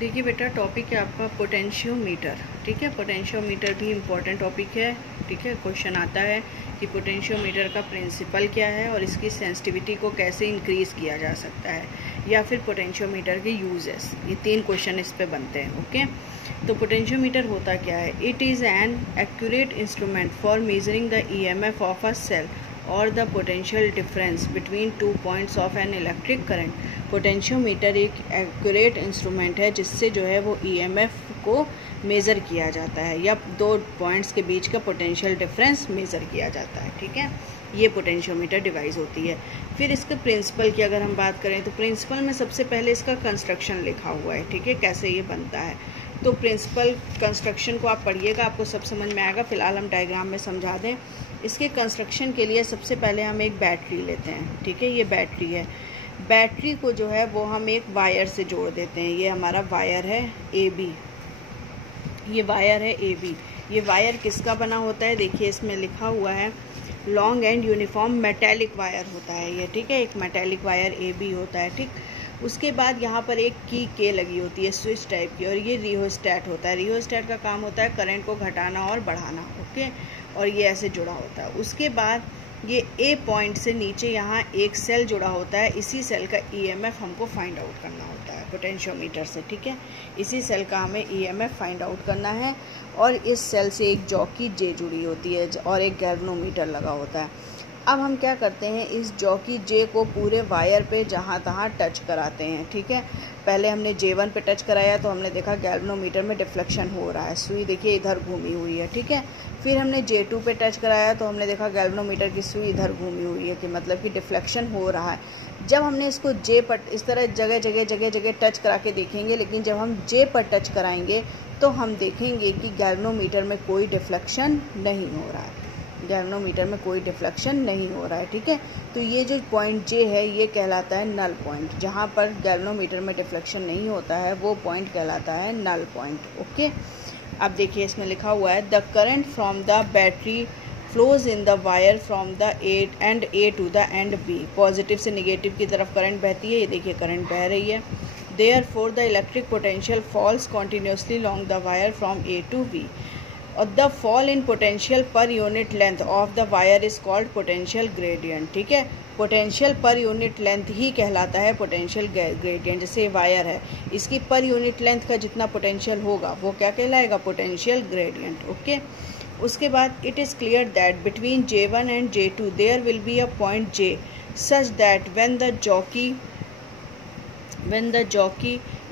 देखिए बेटा, टॉपिक है आपका पोटेंशियोमीटर। ठीक है, पोटेंशियोमीटर भी इम्पॉर्टेंट टॉपिक है। ठीक है, क्वेश्चन आता है कि पोटेंशियोमीटर का प्रिंसिपल क्या है और इसकी सेंसिटिविटी को कैसे इंक्रीज़ किया जा सकता है, या फिर पोटेंशियोमीटर के यूजेस। ये 3 क्वेश्चन इस पे बनते हैं। ओके, तो पोटेंशियोमीटर होता क्या है? It is an accurate instrument for measuring the EMF of a cell और the potential difference between 2 points of an electric current. Potentiometer एक एक्यूरेट इंस्ट्रूमेंट है जिससे जो है वो ईएमएफ को मेज़र किया जाता है, या 2 पॉइंट्स के बीच का पोटेंशियल डिफरेंस मेज़र किया जाता है। ठीक है, ये पोटेंशियोमीटर डिवाइस होती है। फिर इसके प्रिंसिपल की अगर हम बात करें तो प्रिंसिपल में सबसे पहले इसका कंस्ट्रक्शन लिखा हुआ है। ठीक है, कैसे ये बनता है, तो प्रिंसिपल कंस्ट्रक्शन को आप पढ़िएगा, आपको सब समझ में आएगा। फिलहाल हम डायग्राम में समझा दें। इसके कंस्ट्रक्शन के लिए सबसे पहले हम एक बैटरी लेते हैं। ठीक है, ये बैटरी है। बैटरी को जो है वो हम एक वायर से जोड़ देते हैं। ये हमारा वायर है AB, ये वायर है AB। ये वायर किसका बना होता है? देखिए इसमें लिखा हुआ है long and uniform metallic wire होता है ये। ठीक है, एक मेटेलिक वायर AB होता है। ठीक, उसके बाद यहाँ पर एक की के लगी होती है स्विच टाइप की, और ये रियोस्टैट होता है। रियोस्टैट का काम होता है करंट को घटाना और बढ़ाना। ओके, और ये ऐसे जुड़ा होता है। उसके बाद ये A पॉइंट से नीचे यहाँ एक सेल जुड़ा होता है। इसी सेल का EMF हमको फाइंड आउट करना होता है पोटेंशियोमीटर से। ठीक है, इसी सेल का हमें EMF फाइंड आउट करना है, और इस सेल से एक जॉकी J जुड़ी होती है और एक गैल्वेनोमीटर लगा होता है। अब हम क्या करते हैं, इस जॉकी J को पूरे वायर पे जहाँ तहाँ टच कराते हैं। ठीक है, पहले हमने J1 पे टच कराया तो हमने देखा गैल्वेनोमीटर में डिफ्लेक्शन हो रहा है, सुई देखिए इधर घूमी हुई है। ठीक है, फिर हमने J2 पे टच कराया तो हमने देखा गैल्वेनोमीटर की सुई इधर घूमी हुई है, कि मतलब कि डिफ्लेक्शन हो रहा है। जब हमने इसको J पर इस तरह जगह जगह टच करा के देखेंगे, लेकिन जब हम J पर टच कराएंगे तो हम देखेंगे कि गैल्वेनोमीटर में कोई डिफ्लेक्शन नहीं हो रहा है। गैल्वेनोमीटर में कोई डिफ्लेक्शन नहीं हो रहा है। ठीक है, तो ये जो पॉइंट J है ये कहलाता है नल पॉइंट। जहाँ पर गैल्वेनोमीटर में डिफ्लेक्शन नहीं होता है वो पॉइंट कहलाता है नल पॉइंट। ओके, अब देखिए इसमें लिखा हुआ है the current from the battery flows in the wire from the end A to the end B। Positive से निगेटिव की तरफ करंट बहती है। ये देखिए करंट बह रही है। Therefore the electric potential falls continuously long the wire from A to B। और the fall in potential per unit length of the wire is called potential gradient. ठीक है, पोटेंशियल पर यूनिट लेंथ ही कहलाता है potential gradient. जैसे wire है, इसकी पर unit length का जितना पोटेंशियल होगा वो क्या कहलाएगा? Potential gradient. ओके, उसके बाद it is clear that between J1 and J2 there will be a point J such that when the jockey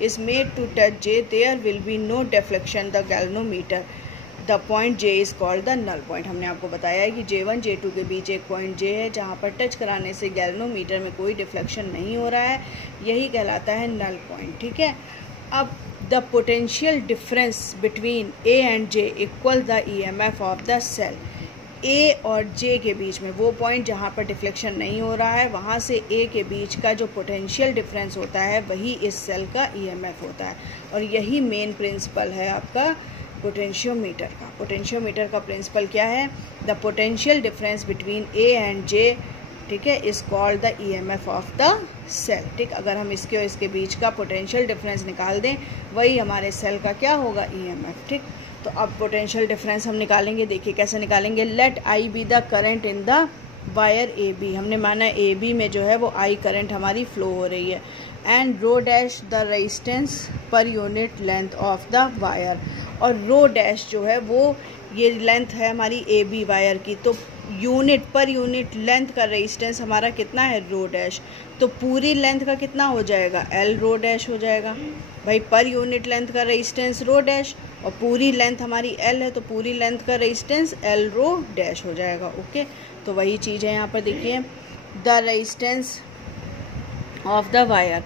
is made to touch J there will be no deflection the galvanometer the point J is called the null point. हमने आपको बताया है कि J1 J2 के बीच एक point J है जहाँ पर टच कराने से गैल्वेनोमीटर में कोई डिफ्लेक्शन नहीं हो रहा है, यही कहलाता है नल पॉइंट। ठीक है, अब the potential difference between A and J equal the EMF of the cell. A और J के बीच में वो पॉइंट जहाँ पर डिफ्लेक्शन नहीं हो रहा है, वहाँ से A के बीच का जो पोटेंशियल डिफरेंस होता है वही इस सेल का EMF होता है, और यही मेन प्रिंसिपल है आपका पोटेंशियोमीटर का। पोटेंशियोमीटर का प्रिंसिपल क्या है? The potential difference between A and J, ठीक है, is called the EMF of the cell. ठीक, अगर हम इसके और इसके बीच का पोटेंशियल डिफरेंस निकाल दें वही हमारे सेल का क्या होगा? EMF। ठीक, तो अब पोटेंशियल डिफरेंस हम निकालेंगे। देखिए कैसे निकालेंगे। Let I be the current in the wire AB। हमने माना AB में जो है वो I करंट हमारी फ्लो हो रही है, and rho dash the resistance पर unit length of the wire. और रो डैश जो है वो ये लेंथ है हमारी AB वायर की, तो यूनिट पर यूनिट लेंथ का रेजिस्टेंस हमारा कितना है? Rho dash. तो पूरी लेंथ का कितना हो जाएगा? L रो डैश हो जाएगा। भाई पर यूनिट लेंथ का रेजिस्टेंस रो डैश, और पूरी लेंथ हमारी L है तो पूरी लेंथ का रेजिस्टेंस L रो डैश हो जाएगा। ओके, तो वही चीज़ है यहाँ पर। देखिए the resistance of the wire,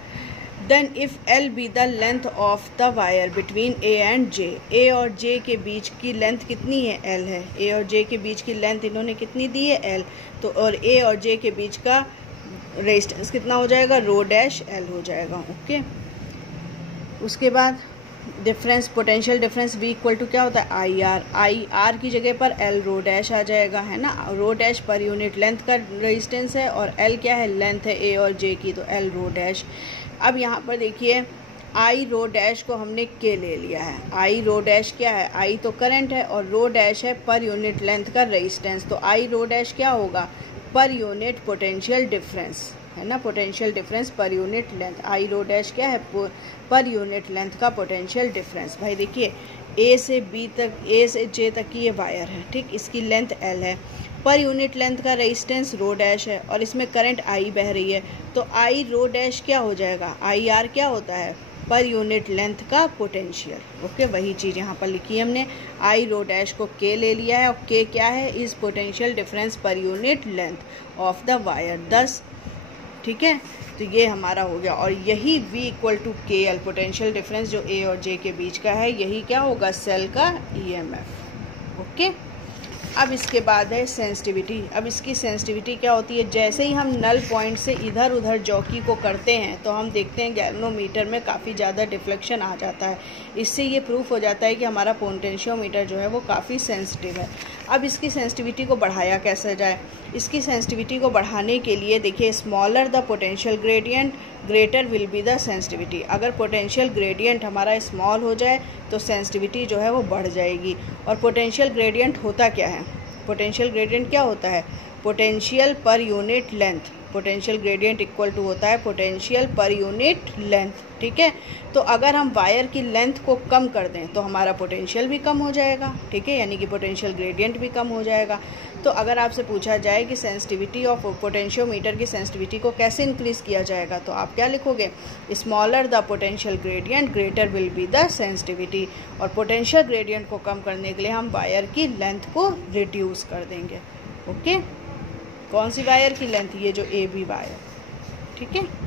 then if L be the length of the wire between A and J। A और J के बीच की लेंथ कितनी है? L है। A और J के बीच की लेंथ इन्होंने कितनी दी है? L। तो और A और J के बीच का रेजिस्टेंस कितना हो जाएगा? रो डैश L हो जाएगा। ओके, उसके बाद difference, potential difference V equal to क्या होता है? आई आर की जगह पर L रो डैश आ जाएगा, है ना। रो डैश पर यूनिट लेंथ का रेजिस्टेंस है, और L क्या है? लेंथ है A और J की, तो L रो डैश। अब यहाँ पर देखिए आई रो डैश को हमने के ले लिया है। आई रो डैश क्या है, आई तो करंट है और रो डैश है पर यूनिट लेंथ का रेजिस्टेंस। तो आई रो डैश क्या होगा, पर यूनिट पोटेंशियल डिफरेंस है ना, potential difference per unit length. I rho dash क्या है, पर यूनिट लेंथ का पोटेंशियल डिफरेंस। भाई देखिए ए से बी तक, ए से जे तक की ये वायर है, ठीक, इसकी लेंथ एल है, पर यूनिट लेंथ का रेजिस्टेंस रो डैश है और इसमें करंट आई बह रही है। तो आई रो डैश क्या हो जाएगा, आई आर क्या होता है, पर यूनिट लेंथ का पोटेंशियल। ओके, वही चीज़ यहाँ पर लिखी है हमने, आई रो डैश को के ले लिया है और के क्या है, is potential difference per unit length of the wire 10। ठीक है, तो ये हमारा हो गया। और यही V इक्वल टू के एल, पोटेंशियल डिफरेंस जो A और J के बीच का है, यही क्या होगा, सेल का EMF। ओके, अब इसके बाद है सेंसिटिविटी। अब इसकी सेंसिटिविटी क्या होती है, जैसे ही हम नल पॉइंट से इधर उधर जॉकी को करते हैं तो हम देखते हैं गैल्वेनोमीटर में काफ़ी ज़्यादा डिफ्लेक्शन आ जाता है। इससे ये प्रूफ हो जाता है कि हमारा पोटेंशियोमीटर जो है वो काफ़ी सेंसिटिव है। अब इसकी सेंसिटिविटी को बढ़ाया कैसे जाए, इसकी सेंसिटिविटी को बढ़ाने के लिए देखिए, smaller the potential gradient greater will be the sensitivity. अगर पोटेंशियल ग्रेडियंट हमारा स्मॉल हो जाए तो सेंसिटिविटी जो है वो बढ़ जाएगी। और पोटेंशियल ग्रेडियंट होता क्या है, पोटेंशियल ग्रेडियंट क्या होता है, potential per unit length. Potential gradient equal to होता है पोटेंशियल पर यूनिट लेंथ। ठीक है, तो अगर हम वायर की लेंथ को कम कर दें तो हमारा पोटेंशियल भी कम हो जाएगा। ठीक है, यानी कि पोटेंशियल ग्रेडियंट भी कम हो जाएगा। तो अगर आपसे पूछा जाए कि सेंसिटिविटी ऑफ पोटेंशियोमीटर की सेंसिटिविटी को कैसे इंक्रीज़ किया जाएगा, तो आप क्या लिखोगे, smaller the potential gradient greater will be the sensitivity. और पोटेंशियल ग्रेडियंट को कम करने के लिए हम वायर की लेंथ को रिड्यूस कर देंगे। ओके, कौन सी वायर की लेंथ, ये जो AB वायर। ठीक है।